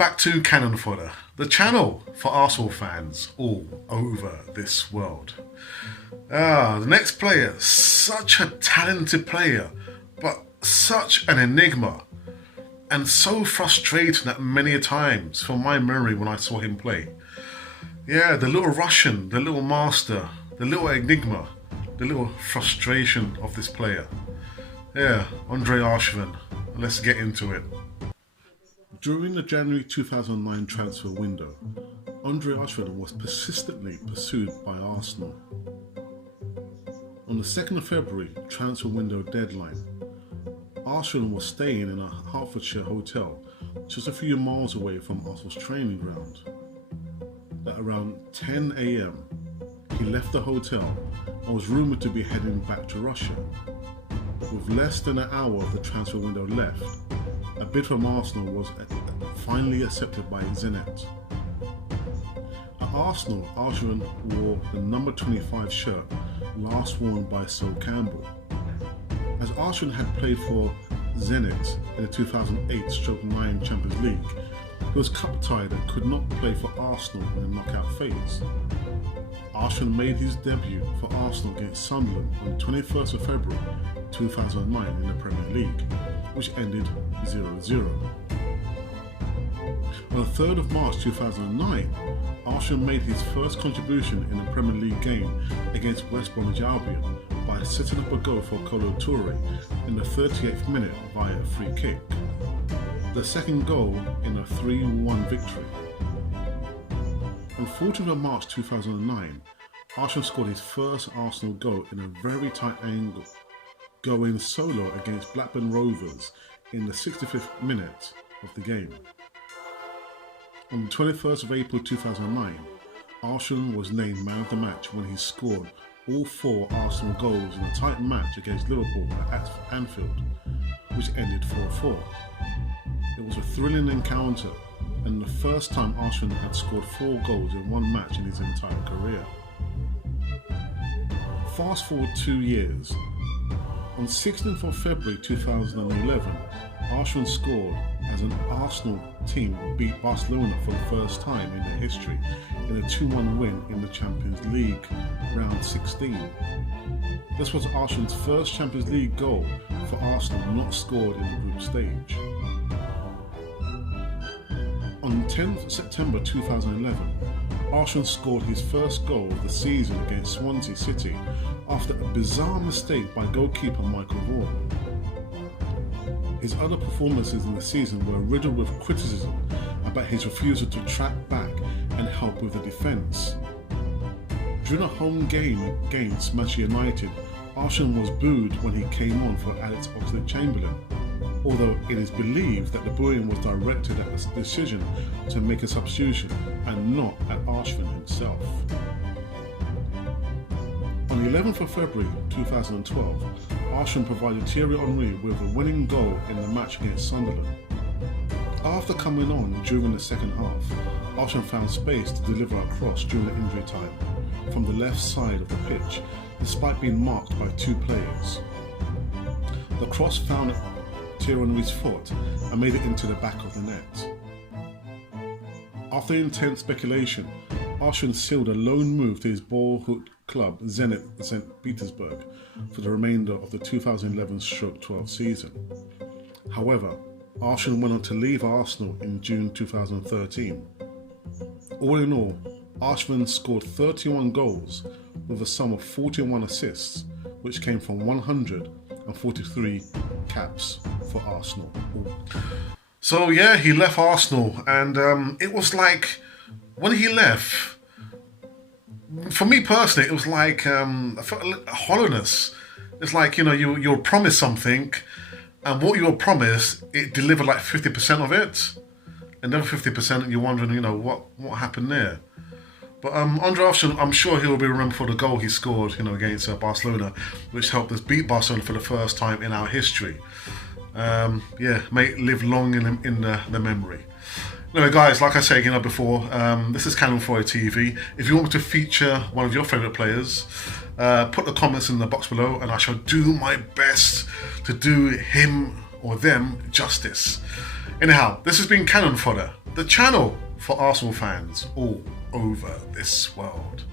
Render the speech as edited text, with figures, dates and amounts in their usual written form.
back to Cannon Fodder, the channel for Arsenal fans all over this world. The next player, such a talented player, but such an enigma, and so frustrating at many times from my memory when I saw him play. Yeah, the little Russian, the little master, the little enigma, the little frustration of this player. Yeah, Andrey Arshavin. Let's get into it. During the January 2009 transfer window, Andrey Arshavin was persistently pursued by Arsenal. On the 2nd of February transfer window deadline, Arshavin was staying in a Hertfordshire hotel just a few miles away from Arsenal's training ground. At around 10 AM, he left the hotel and was rumoured to be heading back to Russia. With less than an hour of the transfer window left, a bid from Arsenal was finally accepted by Zenit. At Arsenal, Arshavin wore the number 25 shirt last worn by Sol Campbell. As Arshavin had played for Zenit in the 2008-9 Champions League, he was cup-tied and could not play for Arsenal in the knockout phase. Arshavin made his debut for Arsenal against Sunderland on the 21st of February 2009 in the Premier League, which ended 0-0. On the 3rd of March 2009, Arshavin made his first contribution in a Premier League game against West Bromwich Albion by setting up a goal for Kolo Toure in the 38th minute via a free kick. The second goal in a 3-1 victory. On 14th of March 2009, Arshavin scored his first Arsenal goal in a very tight angle, going solo against Blackburn Rovers in the 65th minute of the game. On the 21st of April 2009, Arshavin was named man of the match when he scored all 4 Arsenal goals in a tight match against Liverpool at Anfield, which ended 4-4. It was a thrilling encounter and the first time Arshavin had scored 4 goals in one match in his entire career. Fast forward 2 years. On 16th of February 2011, Arshavin scored as an Arsenal team beat Barcelona for the first time in their history in a 2-1 win in the Champions League round 16. This was Arshavin's first Champions League goal for Arsenal not scored in the group stage. On 10th September 2011, Arshavin scored his first goal of the season against Swansea City after a bizarre mistake by goalkeeper Michael Vaughan. His other performances in the season were riddled with criticism about his refusal to track back and help with the defence. During a home game against Manchester United, Arshavin was booed when he came on for Alex Oxlade-Chamberlain, although it is believed that the booing was directed at the decision to make a substitution and not at Arshavin himself. On the 11th of February 2012, Arshavin provided Thierry Henry with a winning goal in the match against Sunderland. After coming on during the second half, Arshavin found space to deliver a cross during the injury time from the left side of the pitch, despite being marked by 2 players. The cross found Thierry Henry's foot and made it into the back of the net. After intense speculation, Arshavin sealed a loan move to his boyhood club Zenit Saint Petersburg for the remainder of the 2011-12 season. However, Arshavin went on to leave Arsenal in June 2013. All in all, Arshavin scored 31 goals with a sum of 41 assists, which came from 143 caps for Arsenal. So yeah, he left Arsenal, and it was like, when he left, for me personally, it was like I felt a hollowness. It's like, you know, you were promised something, and what you were promised, it delivered like 50% of it, and then 50% you're wondering, you know, what happened there. But Andrey Arshavin, I'm sure he will be remembered for the goal he scored, you know, against Barcelona, which helped us beat Barcelona for the first time in our history. Yeah, may it live long in the memory. Anyway, guys, like I said, you know, before, this is Cannon Fodder TV. If you want me to feature one of your favourite players, put the comments in the box below, and I shall do my best to do him or them justice. Anyhow, this has been Cannon Fodder, the the channel for Arsenal fans all over this world.